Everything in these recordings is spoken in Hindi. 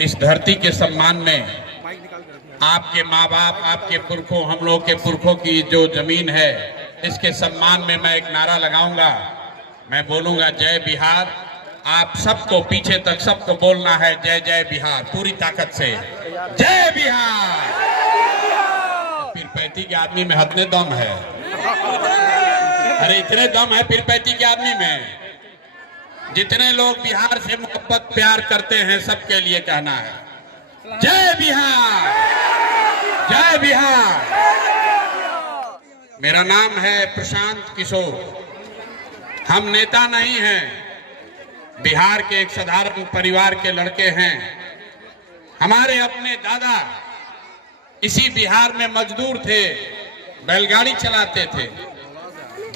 इस धरती के सम्मान में आपके माँ बाप, आपके पुरखों, हम लोग के पुरखों की जो जमीन है, इसके सम्मान में मैं एक नारा लगाऊंगा। मैं बोलूंगा जय बिहार। आप सबको पीछे तक सबको बोलना है जय जय बिहार, पूरी ताकत से जय बिहार। पीरपैंती के आदमी में हदने दम है। अरे इतने दम है पीरपैंती के आदमी में। जितने लोग बिहार से मोहब्बत प्यार करते हैं सबके लिए कहना है जय बिहार, जय बिहार। मेरा नाम है प्रशांत किशोर। हम नेता नहीं हैं, बिहार के एक साधारण परिवार के लड़के हैं। हमारे अपने दादा इसी बिहार में मजदूर थे, बैलगाड़ी चलाते थे।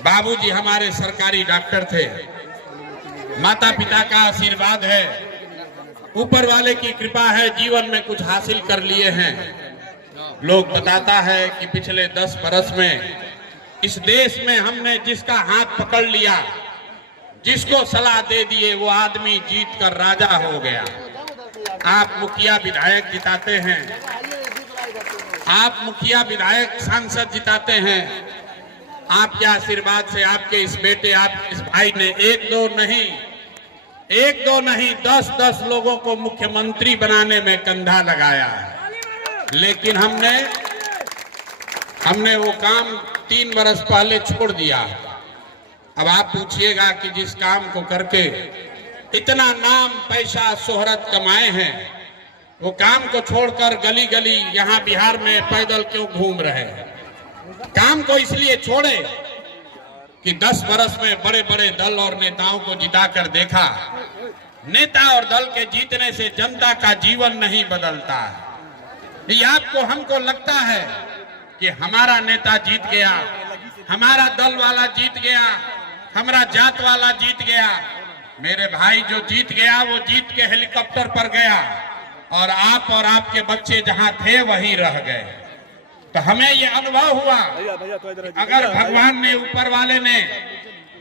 बाबूजी हमारे सरकारी डॉक्टर थे। माता पिता का आशीर्वाद है, ऊपर वाले की कृपा है, जीवन में कुछ हासिल कर लिए हैं। लोग बताता है कि पिछले 10 बरस में इस देश में हमने जिसका हाथ पकड़ लिया, जिसको सलाह दे दिए, वो आदमी जीत कर राजा हो गया। आप मुखिया विधायक जिताते हैं, आप मुखिया विधायक सांसद जिताते हैं। आपके आशीर्वाद से आपके इस बेटे, आप इस भाई ने एक दो नहीं 10-10 लोगों को मुख्यमंत्री बनाने में कंधा लगाया है। लेकिन हमने वो काम 3 बरस पहले छोड़ दिया। अब आप पूछिएगा कि जिस काम को करके इतना नाम, पैसा, शोहरत कमाए हैं, वो काम को छोड़कर गली गली यहाँ बिहार में पैदल क्यों घूम रहे हैं? काम को इसलिए छोड़े कि 10 बरस में बड़े बड़े दल और नेताओं को जिताकर देखा, नेता और दल के जीतने से जनता का जीवन नहीं बदलता है। ये आपको हमको लगता है कि हमारा नेता जीत गया, हमारा दल वाला जीत गया, हमारा जात वाला जीत गया। मेरे भाई जो जीत गया वो जीत के हेलीकॉप्टर पर गया और आप और आपके बच्चे जहां थे वहीं रह गए। तो हमें ये अनुभव हुआ, अगर भगवान ने, ऊपर वाले ने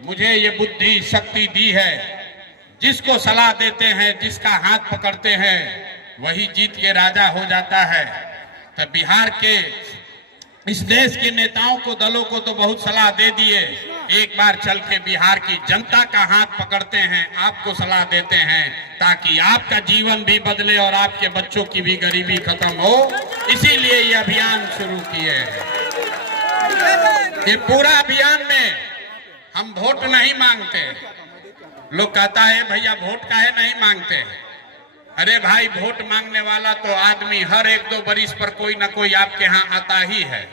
मुझे ये बुद्धि शक्ति दी है, जिसको सलाह देते हैं, जिसका हाथ पकड़ते हैं, वही जीत के राजा हो जाता है। तो बिहार के, इस देश के नेताओं को, दलों को तो बहुत सलाह दे दिए। एक बार चल के बिहार की जनता का हाथ पकड़ते हैं, आपको सलाह देते हैं, ताकि आपका जीवन भी बदले और आपके बच्चों की भी गरीबी खत्म हो। इसीलिए ये अभियान शुरू किए हैं। ये पूरा अभियान में हम वोट नहीं मांगते। लोग कहता है भैया वोट काहे नहीं मांगते? अरे भाई, वोट मांगने वाला तो आदमी हर 1-2 बरिस पर कोई ना कोई आपके यहाँ आता ही है।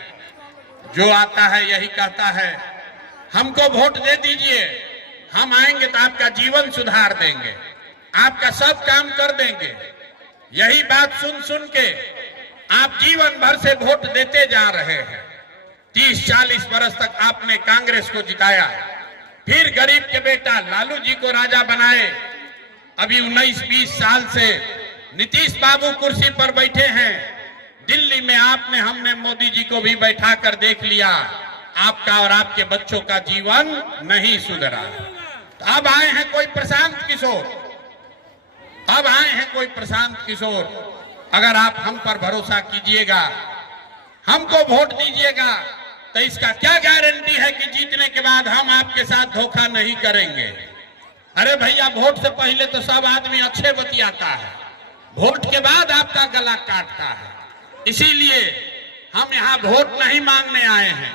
जो आता है यही कहता है हमको वोट दे दीजिए, हम आएंगे तो आपका जीवन सुधार देंगे, आपका सब काम कर देंगे। यही बात सुन सुन के आप जीवन भर से वोट देते जा रहे हैं। 30-40 बरस तक आपने कांग्रेस को जिताया, फिर गरीब के बेटा लालू जी को राजा बनाए। अभी 19-20 साल से नीतीश बाबू कुर्सी पर बैठे हैं। दिल्ली में आपने, हमने मोदी जी को भी बैठा कर देख लिया, आपका और आपके बच्चों का जीवन नहीं सुधरा। तो अब आए हैं कोई प्रशांत किशोर, अब आए हैं कोई प्रशांत किशोर। अगर आप हम पर भरोसा कीजिएगा, हमको वोट दीजिएगा, तो इसका क्या गारंटी है कि जीतने के बाद हम आपके साथ धोखा नहीं करेंगे? अरे भैया, वोट से पहले तो सब आदमी अच्छे बतियाता है, वोट के बाद आपका गला काटता है। इसीलिए हम यहाँ वोट नहीं मांगने आए हैं।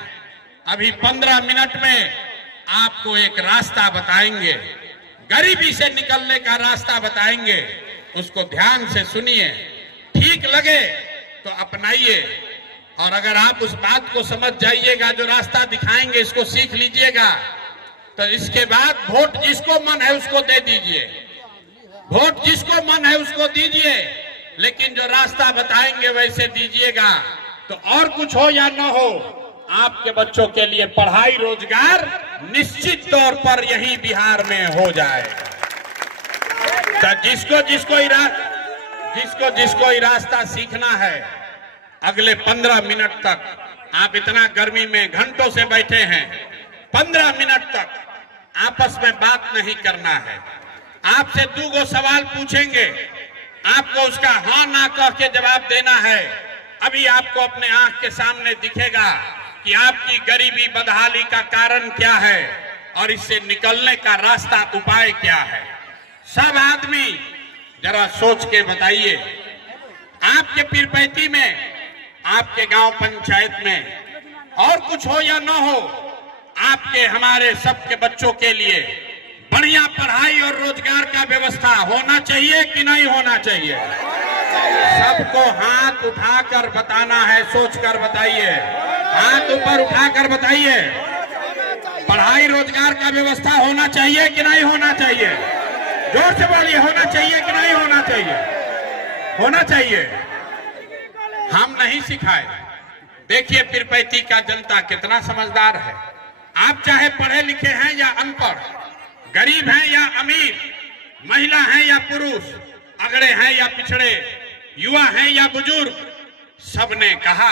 अभी 15 मिनट में आपको एक रास्ता बताएंगे, गरीबी से निकलने का रास्ता बताएंगे। उसको ध्यान से सुनिए, ठीक लगे तो अपनाइए, और अगर आप उस बात को समझ जाइएगा, जो रास्ता दिखाएंगे इसको सीख लीजिएगा, तो इसके बाद वोट जिसको मन है उसको दे दीजिए, वोट जिसको मन है उसको दीजिए, लेकिन जो रास्ता बताएंगे वैसे दीजिएगा। तो और कुछ हो या न हो, आपके बच्चों के लिए पढ़ाई, रोजगार निश्चित तौर पर यही बिहार में हो जाए। तो जिसको ही रास्ता सीखना है, अगले 15 मिनट तक, आप इतना गर्मी में घंटों से बैठे हैं, 15 मिनट तक आपस में बात नहीं करना है। आपसे 2 सवाल पूछेंगे, आपको उसका हाँ ना कह के जवाब देना है। अभी आपको अपने आंख के सामने दिखेगा कि आपकी गरीबी बदहाली का कारण क्या है और इससे निकलने का रास्ता उपाय क्या है। सब आदमी जरा सोच के बताइए, आपके पीरपैती में, आपके गांव पंचायत में और कुछ हो या न हो, आपके हमारे सबके बच्चों के लिए बढ़िया पढ़ाई और रोजगार का व्यवस्था होना चाहिए कि नहीं होना चाहिए? सबको हाथ उठाकर बताना है, सोचकर बताइए, हाथ ऊपर उठाकर बताइए। पढ़ाई रोजगार का व्यवस्था होना चाहिए कि नहीं होना चाहिए? जोर से बोलिए, होना चाहिए कि नहीं होना चाहिए? होना चाहिए। हम नहीं सिखाए। देखिए पीरपैती का जनता कितना समझदार है। आप चाहे पढ़े लिखे हैं या अनपढ़, गरीब हैं या अमीर, महिला हैं या पुरुष, अगड़े हैं या पिछड़े, युवा हैं या बुजुर्ग, सबने कहा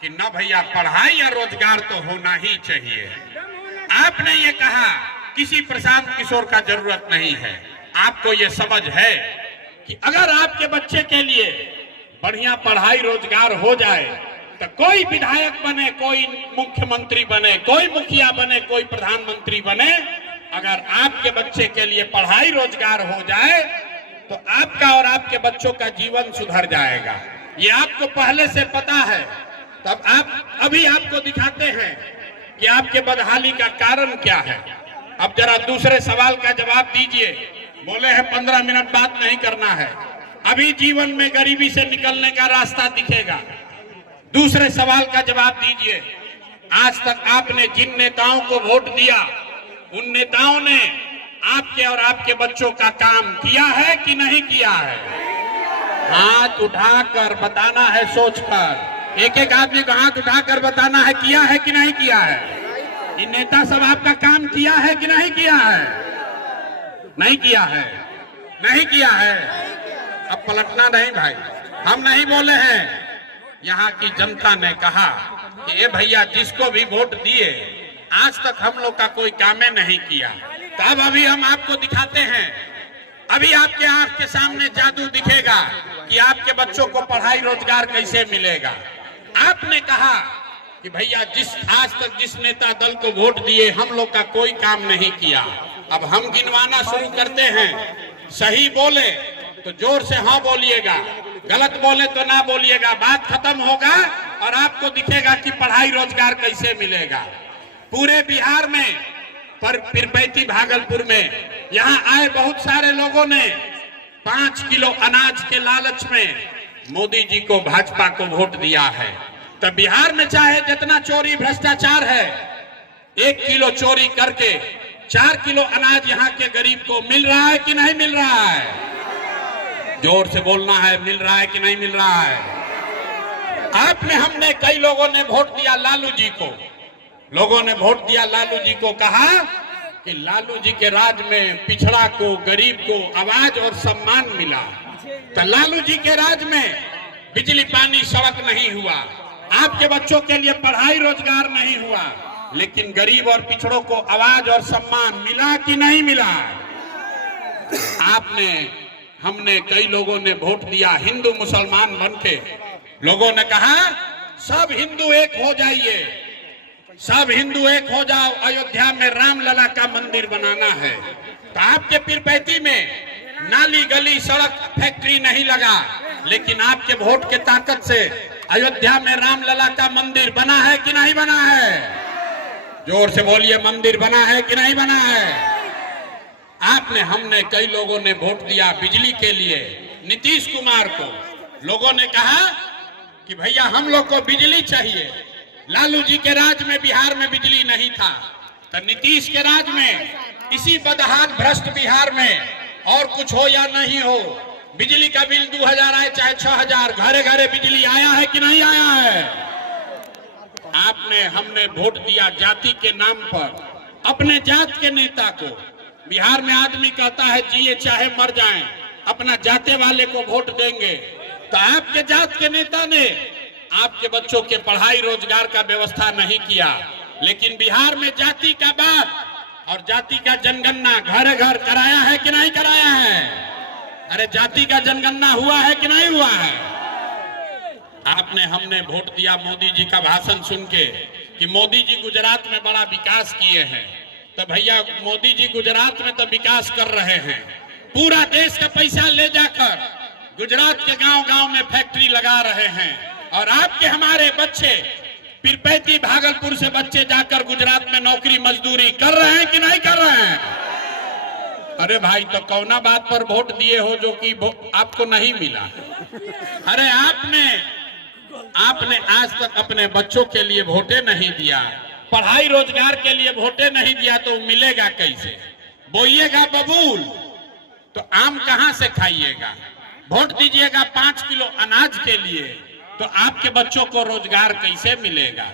कि न भैया पढ़ाई या रोजगार तो होना ही चाहिए। आपने ये कहा किसी प्रशांत किशोर का जरूरत नहीं है। आपको ये समझ है कि अगर आपके बच्चे के लिए बढ़िया पढ़ाई रोजगार हो जाए तो कोई विधायक बने, कोई मुख्यमंत्री बने, कोई मुखिया बने, कोई प्रधानमंत्री बने, अगर आपके बच्चे के लिए पढ़ाई रोजगार हो जाए तो आपका और आपके बच्चों का जीवन सुधर जाएगा। ये आपको पहले से पता है। तब आप अभी आपको दिखाते हैं कि आपके बदहाली का कारण क्या है। अब जरा दूसरे सवाल का जवाब दीजिए। बोले हैं 15 मिनट बात नहीं करना है। अभी जीवन में गरीबी से निकलने का रास्ता दिखेगा। दूसरे सवाल का जवाब दीजिए। आज तक आपने जिन नेताओं को वोट दिया, उन नेताओं ने आपके और आपके बच्चों का काम किया है कि नहीं किया है? हाथ उठाकर बताना है, सोचकर। एक एक आदमी को हाथ उठाकर बताना है, किया है कि नहीं किया है? ये नेता सब आपका काम किया है कि नहीं किया है? नहीं किया है, नहीं किया है। अब पलटना नहीं भाई, हम नहीं बोले हैं। यहाँ की जनता ने कहा कि ये भैया जिसको भी वोट दिए आज तक हम लोग का कोई कामे नहीं किया। तो अब अभी हम आपको दिखाते हैं। अभी आपके आंख के सामने जादू दिखेगा कि आपके बच्चों को पढ़ाई रोजगार कैसे मिलेगा। आपने कहा कि भैया आज तक जिस नेता दल को वोट दिए हम लोग का कोई काम नहीं किया। अब हम गिनवाना शुरू करते हैं। सही बोले तो जोर से हाँ बोलिएगा, गलत बोले तो ना बोलिएगा। बात खत्म होगा और आपको दिखेगा कि पढ़ाई रोजगार कैसे मिलेगा। पूरे बिहार में, पर पीरपैती भागलपुर में यहाँ आए बहुत सारे लोगों ने 5 किलो अनाज के लालच में मोदी जी को, भाजपा को वोट दिया है। तो बिहार में चाहे जितना चोरी भ्रष्टाचार है, 1 किलो चोरी करके 4 किलो अनाज यहाँ के गरीब को मिल रहा है कि नहीं मिल रहा है? जोर से बोलना है, मिल रहा है कि नहीं मिल रहा है? आपने, हमने, कई लोगों ने वोट दिया लालू जी को। लोगों ने वोट दिया लालू जी को, कहा कि लालू जी के राज में पिछड़ा को, गरीब को आवाज और सम्मान मिला। तो लालू जी के राज में बिजली पानी सड़क नहीं हुआ, आपके बच्चों के लिए पढ़ाई रोजगार नहीं हुआ, लेकिन गरीब और पिछड़ों को आवाज और सम्मान मिला कि नहीं मिला? आपने, हमने, कई लोगों ने वोट दिया हिंदू मुसलमान बनके। लोगों ने कहा सब हिंदू एक हो जाइए, सब हिंदू एक हो जाओ, अयोध्या में रामलला का मंदिर बनाना है। तो आपके पीरपैती में नाली, गली, सड़क, फैक्ट्री नहीं लगा, लेकिन आपके वोट के ताकत से अयोध्या में रामलला का मंदिर बना है कि नहीं बना है? जोर से बोलिए, मंदिर बना है कि नहीं बना है? आपने, हमने, कई लोगों ने वोट दिया बिजली के लिए नीतीश कुमार को। लोगों ने कहा कि भैया हम लोग को बिजली चाहिए। लालू जी के राज में बिहार में बिजली नहीं था, तो नीतीश के राज में, इसी बदहाल भ्रष्ट बिहार में, और कुछ हो या नहीं हो, बिजली का बिल 2000 आए चाहे 6000, घरे घरे बिजली आया है कि नहीं आया है? आपने, हमने वोट दिया जाति के नाम पर अपने जात के नेता को। बिहार में आदमी कहता है जिए चाहे मर जाएं, अपना जाते वाले को वोट देंगे। तो आपके जात के नेता ने आपके बच्चों के पढ़ाई रोजगार का व्यवस्था नहीं किया, लेकिन बिहार में जाति का बात और जाति का जनगणना घर घर कराया है कि नहीं कराया है? अरे जाति का जनगणना हुआ है कि नहीं हुआ है? आपने हमने वोट दिया मोदी जी का भाषण सुन के कि मोदी जी गुजरात में बड़ा विकास किए हैं। तो भैया मोदी जी गुजरात में तो विकास कर रहे हैं, पूरा देश का पैसा ले जाकर गुजरात के गांव-गांव में फैक्ट्री लगा रहे हैं। और आपके हमारे बच्चे पीरपैती भागलपुर से बच्चे जाकर गुजरात में नौकरी मजदूरी कर रहे हैं कि नहीं कर रहे हैं? अरे भाई तो कौना बात पर वोट दिए हो जो कि आपको नहीं मिला? अरे आपने आज तक अपने बच्चों के लिए वोटे नहीं दिया, पढ़ाई रोजगार के लिए वोटे नहीं दिया, तो मिलेगा कैसे? बोइएगा बबूल तो आम कहां से खाइएगा? वोट दीजिएगा 5 किलो अनाज के लिए तो आपके बच्चों को रोजगार कैसे मिलेगा?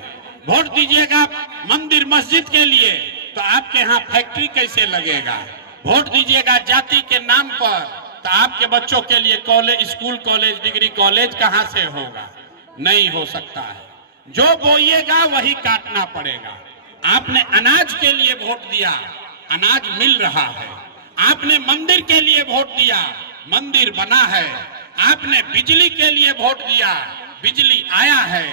वोट दीजिएगा मंदिर मस्जिद के लिए तो आपके यहाँ फैक्ट्री कैसे लगेगा? वोट दीजिएगा जाति के नाम पर तो आपके बच्चों के लिए college, school, college, degree college कहां से होगा? नहीं हो सकता है। जो बोइएगा वही काटना पड़ेगा। आपने अनाज के लिए वोट दिया, अनाज मिल रहा है। आपने मंदिर के लिए वोट दिया, मंदिर बना है। आपने बिजली के लिए वोट दिया, बिजली आया है।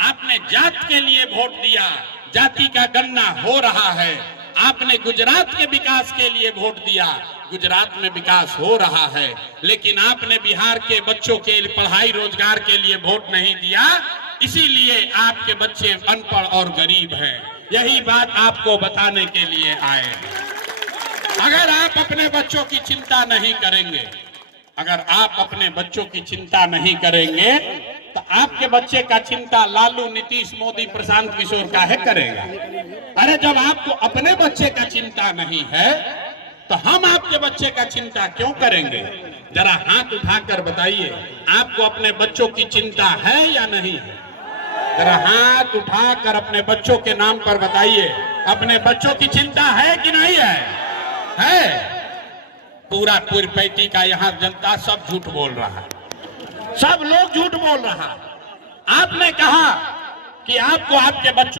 आपने जात के लिए वोट दिया, जाति का गणना हो रहा है। आपने गुजरात के विकास के लिए वोट दिया, गुजरात में विकास हो रहा है। लेकिन आपने बिहार के बच्चों के पढ़ाई रोजगार के लिए वोट नहीं दिया, इसीलिए आपके बच्चे अनपढ़ और गरीब हैं। यही बात आपको बताने के लिए आए। अगर आप अपने बच्चों की चिंता नहीं करेंगे, अगर आप अपने बच्चों की चिंता नहीं करेंगे तो आपके बच्चे का चिंता लालू, नीतीश, मोदी, प्रशांत किशोर काहे करेगा? अरे जब आपको अपने बच्चे का चिंता नहीं है तो हम आपके बच्चे का चिंता क्यों करेंगे? जरा हाथ उठाकर बताइए, आपको अपने बच्चों की चिंता है या नहीं है? जरा हाथ उठाकर अपने बच्चों के नाम पर बताइए, अपने बच्चों की चिंता है कि नहीं है? है। पूरा पीरपैती का यहाँ जनता सब झूठ बोल रहा है, सब लोग झूठ बोल रहा है। आपने कहा कि आपको आपके बच्चों